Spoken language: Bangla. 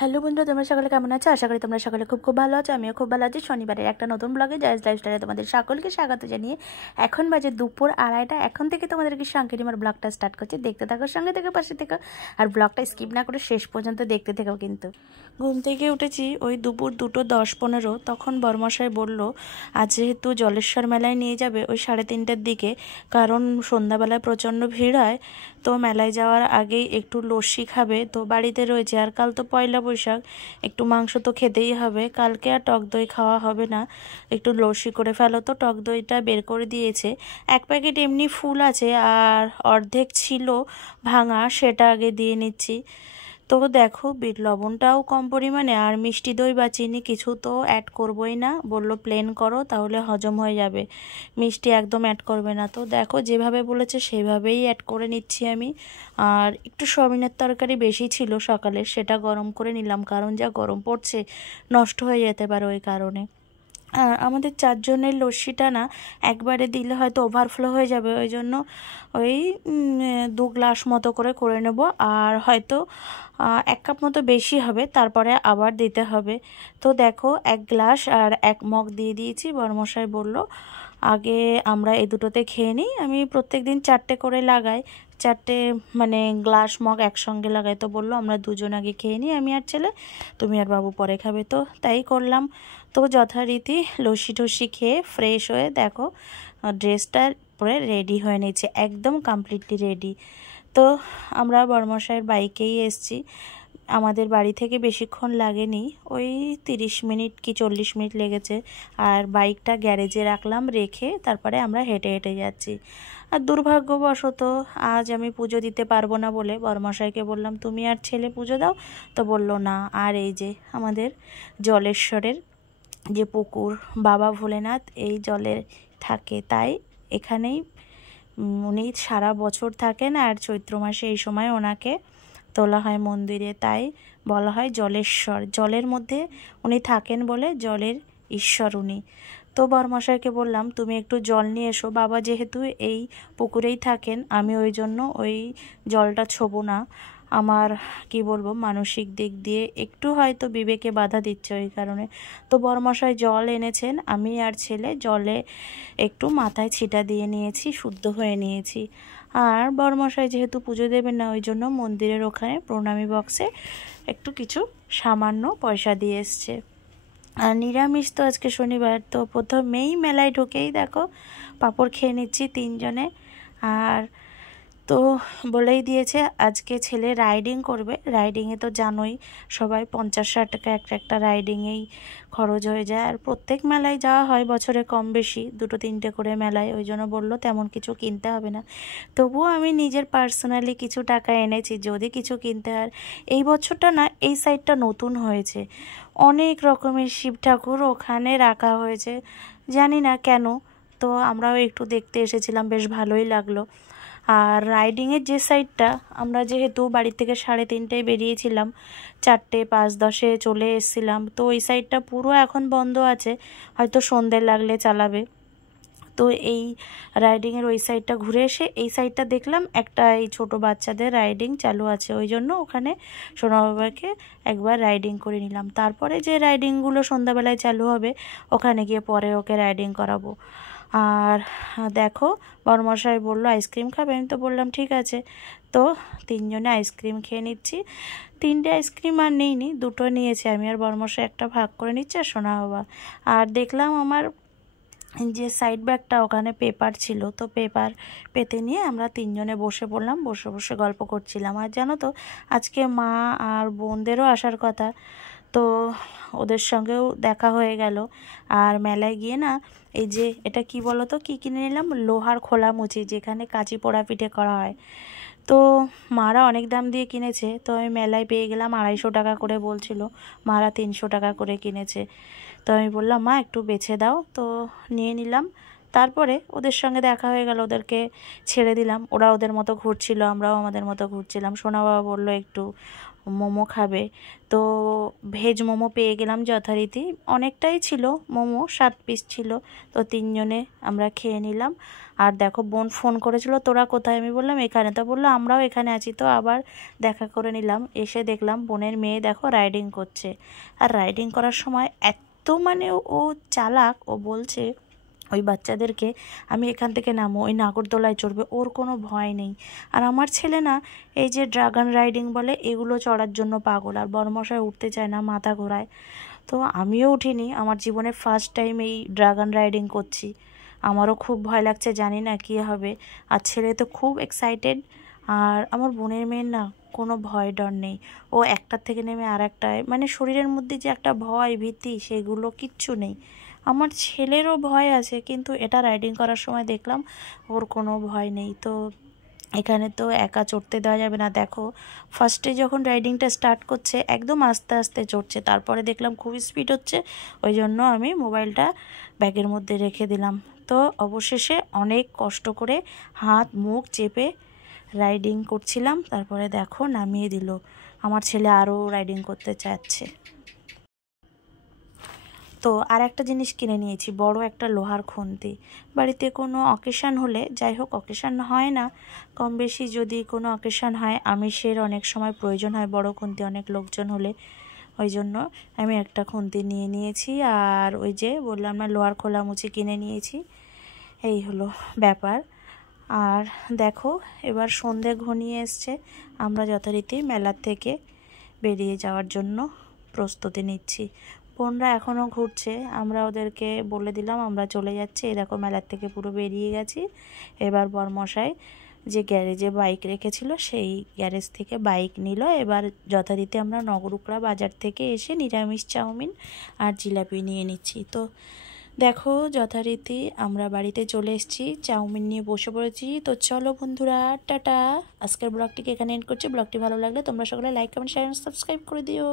হ্যালো বন্ধুরা, তোমরা সকলে কেমন আছো? আশা করি তোমরা সকলে খুব খুব ভালো আছো। আমিও খুব ভালো আছি। শনিবারের একটা নতুন ব্লগে জায়েজ লাইফস্টাইলে তোমাদের সকলকে স্বাগত জানিয়ে এখন বাজে দুপুর 2:30। এখন থেকে তোমাদেরকে সঙ্গে আমার ব্লগটা স্টার্ট করছি। দেখতে থাকো, সঙ্গে থেকে পাশে থেকো, আর ব্লগটা স্কিপ না করে শেষ পর্যন্ত দেখতে থেকো। কিন্তু ঘুম থেকে উঠেছি ওই দুপুর 2:10-15। তখন বরমশাই বলল আজ যেহেতু জলেশ্বর মেলায় নিয়ে যাবে ওই 3:30টার দিকে, কারণ সন্ধ্যাবেলায় প্রচণ্ড ভিড় হয়, তো মেলায় যাওয়ার আগেই একটু লস্যি খাবে। তো বাড়িতে রয়েছে, আর কাল তো পয়লা বৈশাখ, একটু মাংস তো খেতেই হবে। কালকে আর টক দই খাওয়া হবে না, একটু লস্যি করে ফেলো। তো টক দইটা বের করে দিয়েছে। 1 প্যাকেট এমনি ফুল আছে, আর অর্ধেক ছিল ভাঙা, সেটা আগে দিয়ে নিচ্ছি। তো দেখো বিট লবণটাও কম পরিমাণে, আর মিষ্টি দই বা চিনি কিছু তো অ্যাড করবোই না, বললো প্লেন করো তাহলে হজম হয়ে যাবে, মিষ্টি একদম অ্যাড করবে না। তো দেখো যেভাবে বলেছে সেভাবেই অ্যাড করে নিচ্ছি আমি। আর একটু সয়াবিনের তরকারি বেশি ছিল সকালে, সেটা গরম করে নিলাম, কারণ যা গরম পড়ছে নষ্ট হয়ে যেতে পারে ওই কারণে। আর আমাদের 4 জনের লস্যিটা না একবারে দিলে হয়তো ওভারফ্লো হয়ে যাবে, ওই জন্য ওই 2 গ্লাস মতো করে নেব। আর হয়তো 1 কাপ মতো বেশি হবে, তারপরে আবার দিতে হবে। তো দেখো 1 গ্লাস আর 1 মগ দিয়ে দিয়েছি। বরমশাই বলল আগে আমরা এই দুটোতে খেয়ে নিই। আমি প্রত্যেক দিন 4টে করে লাগাই, 4টে মানে গ্লাস মগ একসঙ্গে লাগাই। তো বললো আমরা দুজন আগে খেয়ে নিই, আমি আর ছেলে, তুমি আর বাবু পরে খাবে। তো তাই করলাম। তো যথারীতি লস্যি টস্যি খেয়ে ফ্রেশ হয়ে দেখো ড্রেসটা পরে রেডি হয়ে নিয়েছে, একদম কমপ্লিটলি রেডি। তো আমরা বরমশাইয়ের বাইকেই এসছি। আমাদের বাড়ি থেকে বেশিক্ষণ লাগেনি, ওই 30 মিনিট কি 40 মিনিট লেগেছে। আর বাইকটা গ্যারেজে রাখলাম, রেখে তারপরে আমরা হেঁটে হেঁটে যাচ্ছি। আর দুর্ভাগ্যবশত আজ আমি পুজো দিতে পারবো না বলে বরমশাইকে বললাম তুমি আর ছেলে পুজো দাও। তো বললো না। আর এই যে আমাদের জলেশ্বরের যে পুকুর, বাবা ভোলেনাথ এই জলে থাকে, তাই এখানেই উনি সারা বছর থাকেন। আর চৈত্র মাসে এই সময় ওনাকে তোলা হয় মন্দিরে, তাই বলা হয় জলেশ্বর। জলের মধ্যে উনি থাকেন বলে জলের ঈশ্বর উনি। তো বরমশাইকে বললাম তুমি একটু জল নিয়ে এসো, বাবা যেহেতু এই পুকুরেই থাকেন, আমি ওই জন্য ওই জলটা ছোবো না। আমার কি বলবো, মানসিক দিক দিয়ে একটু হয়তো বিবেকে বাধা দিচ্ছে ওই কারণে। তো বরমশাই জল এনেছেন, আমি আর ছেলে জলে একটু মাথায় ছিটা দিয়ে নিয়েছি, শুদ্ধ হয়ে নিয়েছি। আর বরমশাই যেহেতু পুজো দেবেন না, ওই জন্য মন্দিরের ওখানে প্রণামী বক্সে একটু কিছু সামান্য পয়সা দিয়ে এসছে। আর নিরামিষ তো আজকে শনিবার, তো প্রথমেই মেলায় ঢুকেই দেখো পাঁপড় খেয়ে নিচ্ছি 3 জনে। আর তো বলেই দিয়েছে আজকে ছেলে রাইডিং করবে। রাইডিংয়ে তো জানোই সবাই 50-60 টাকা একটা রাইডিংয়েই খরচ হয়ে যায়। আর প্রত্যেক মেলায় যাওয়া হয় বছরে কম বেশি 2-3টে করে মেলায়, ওই জন্য বললো তেমন কিছু কিনতে হবে না। তবুও আমি নিজের পার্সোনালি কিছু টাকা এনেছি যদি কিছু কিনতে হয়। এই বছরটা না এই সাইডটা নতুন হয়েছে, অনেক রকমের শিব ঠাকুর ওখানে রাখা হয়েছে, জানি না কেন। তো আমরাও একটু দেখতে এসেছিলাম, বেশ ভালোই লাগলো। আর রাইডিংয়ের যে সাইডটা, আমরা যেহেতু বাড়ি থেকে 3:30টায় বেরিয়েছিলাম, 4:05-10 চলে এসেছিলাম, তো ওই সাইডটা পুরো এখন বন্ধ আছে, হয়তো সন্ধ্যে লাগলে চালাবে। তো এই রাইডিংয়ের ওই সাইডটা ঘুরে এসে এই সাইডটা দেখলাম একটা এই ছোটো বাচ্চাদের রাইডিং চালু আছে, ওই জন্য ওখানে সোনা বাবাকে একবার রাইডিং করে নিলাম। তারপরে যে রাইডিংগুলো সন্ধ্যাবেলায় চালু হবে ওখানে গিয়ে পরে ওকে রাইডিং করাবো। আর দেখো বরমশাই বললো আইসক্রিম খাবে, আমি তো বললাম ঠিক আছে। তো 3 জনে আইসক্রিম খেয়ে নিচ্ছি। 3টে আইসক্রিম আর নিইনি, 2টো নিয়েছি আমি আর বরমশাই, একটা ভাগ করে নিচ্ছে আর সোনা বাবা। আর দেখলাম আমার যে সাইড ব্যাগটা ওখানে পেপার ছিল, তো পেপার পেতে নিয়ে আমরা 3 জনে বসে পড়লাম, বসে বসে গল্প করছিলাম। আর জানো তো আজকে মা আর বোনদেরও আসার কথা, তো ওদের সঙ্গেও দেখা হয়ে গেল। আর মেলায় গিয়ে না এই যে এটা কি বলো তো, কী কিনে নিলাম, লোহার খোলা মুচি, যেখানে কাঁচি পোড়া পিঠে করা হয়। তো মারা অনেক দাম দিয়ে কিনেছে, তো আমি মেলায় পেয়ে গেলাম 250 টাকা করে বলছিল, মারা 300 টাকা করে কিনেছে। তো আমি বললাম মা একটু বেছে দাও, তো নিয়ে নিলাম। তারপরে ওদের সঙ্গে দেখা হয়ে গেল, ওদেরকে ছেড়ে দিলাম, ওরা ওদের মতো ঘুরছিল, আমরাও আমাদের মতো ঘুরছিলাম। সোনা বাবা বললো একটু মোমো খাবে, তো ভেজ মোমো পেয়ে গেলাম যথারীতি, অনেকটাই ছিল মোমো, 7 পিস ছিল, তো 3 জনে আমরা খেয়ে নিলাম। আর দেখো বোন ফোন করেছিল, তোরা কোথায়, আমি বললাম এখানে, তো বললো আমরাও এখানে আছি, তো আবার দেখা করে নিলাম। এসে দেখলাম বোনের মেয়ে দেখো রাইডিং করছে, আর রাইডিং করার সময় এত মানে ও চালাক, ও বলছে ওই বাচ্চাদেরকে আমি এখান থেকে নামো, ওই নাগরদোলায় চড়বে, ওর কোনো ভয় নেই। আর আমার ছেলে না এই যে ড্রাগন রাইডিং বলে এগুলো চড়ার জন্য পাগল, আর বড়মশাই উঠতে চায় না, মাথা ঘোরায়। তো আমিও উঠিনি, আমার জীবনে ফার্স্ট টাইম এই ড্রাগন রাইডিং করছি, আমারও খুব ভয় লাগছে, জানি না কী হবে। আর ছেলে তো খুব এক্সাইটেড। আর আমার বোনের মেয়ের না কোনো ভয় ডর নেই, ও একটার থেকে নেমে আর একটায়, মানে শরীরের মধ্যে যে একটা ভয় ভীতি সেগুলো কিচ্ছু নেই। আমার ছেলেরও ভয় আছে, কিন্তু এটা রাইডিং করার সময় দেখলাম ওর কোনো ভয় নেই। তো এখানে তো একা চড়তে দেওয়া যাবে না, দেখো ফার্স্টে যখন রাইডিংটা স্টার্ট করছে একদম আস্তে আস্তে চড়ছে, তারপরে দেখলাম খুবই স্পিড হচ্ছে, ওই জন্য আমি মোবাইলটা ব্যাগের মধ্যে রেখে দিলাম। তো অবশেষে অনেক কষ্ট করে হাত মুখ চেপে রাইডিং করছিলাম, তারপরে দেখো নামিয়ে দিল। আমার ছেলে আরও রাইডিং করতে চাচ্ছে। তো আর একটা জিনিস কিনে নিয়েছি, বড় একটা লোহার খুন্তি। বাড়িতে কোনো অকেশান হলে, যাই হোক অকেশান হয় না, কম বেশি যদি কোনো অকেশান হয়, আমিষের অনেক সময় প্রয়োজন হয় বড় খুন্তি, অনেক লোকজন হলে, ওই জন্য আমি একটা খুন্তি নিয়ে নিয়েছি। আর ওই যে বললাম না লোহার খোলামুচি কিনে নিয়েছি, এই হলো ব্যাপার। আর দেখো এবার সন্ধে ঘনিয়ে এসছে, আমরা যথারীতি মেলার থেকে বেরিয়ে যাওয়ার জন্য প্রস্তুতি নিচ্ছি। বোনরা এখনও ঘুরছে, আমরা ওদেরকে বলে দিলাম আমরা চলে যাচ্ছি। এই দেখো মেলার থেকে পুরো বেরিয়ে গেছি। এবার বরমশাই যে গ্যারেজে বাইক রেখেছিল সেই গ্যারেজ থেকে বাইক নিল। এবার যথারীতি আমরা নগরুকড়া বাজার থেকে এসে নিরামিষ চাউমিন আর জিলাপি নিয়ে নিচ্ছি। তো দেখো যথারীতি আমরা বাড়িতে চলে এসেছি, চাউমিন নিয়ে বসে পড়েছি। তো চলো বন্ধুরা, টাটা। আজকের ব্লগটিকে এখানে এন্ড করছি। ব্লগটি ভালো লাগলে তোমরা সকলে লাইক কমেন্ট শেয়ার সাবস্ক্রাইব করে দিও।